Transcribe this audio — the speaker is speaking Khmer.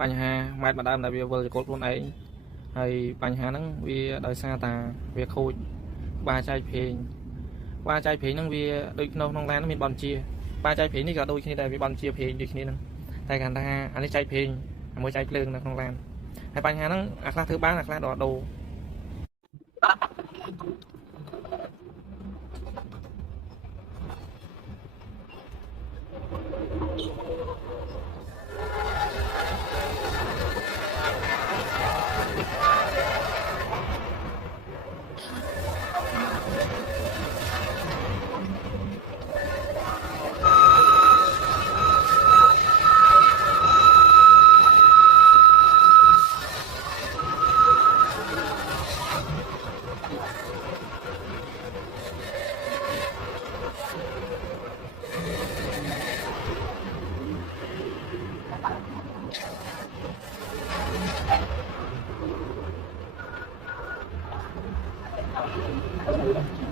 បញ្ហាម៉ែត្រម្ដងដែលវាវិលចូលខ្លួនឯងហើយបញ្ហាហ្នឹងវាដោយសារតាវាខូចបាចែកភ្លេងហ្នឹងវាដូចក្នុងឡានមានបនជាបាចែកភ្លេងនេះក៏ដូចគ្នាដែរវាបនជាភ្លេងដូចគ្នាហ្នឹងតែគាត់ថាអានេះចែកភ្លេងមួយចែកភ្លើងនៅក្នុងឡានហើយបញ្ហាហ្នឹងអាខ្លះធ្វើបានអាខ្លះដកដូរ Thank you.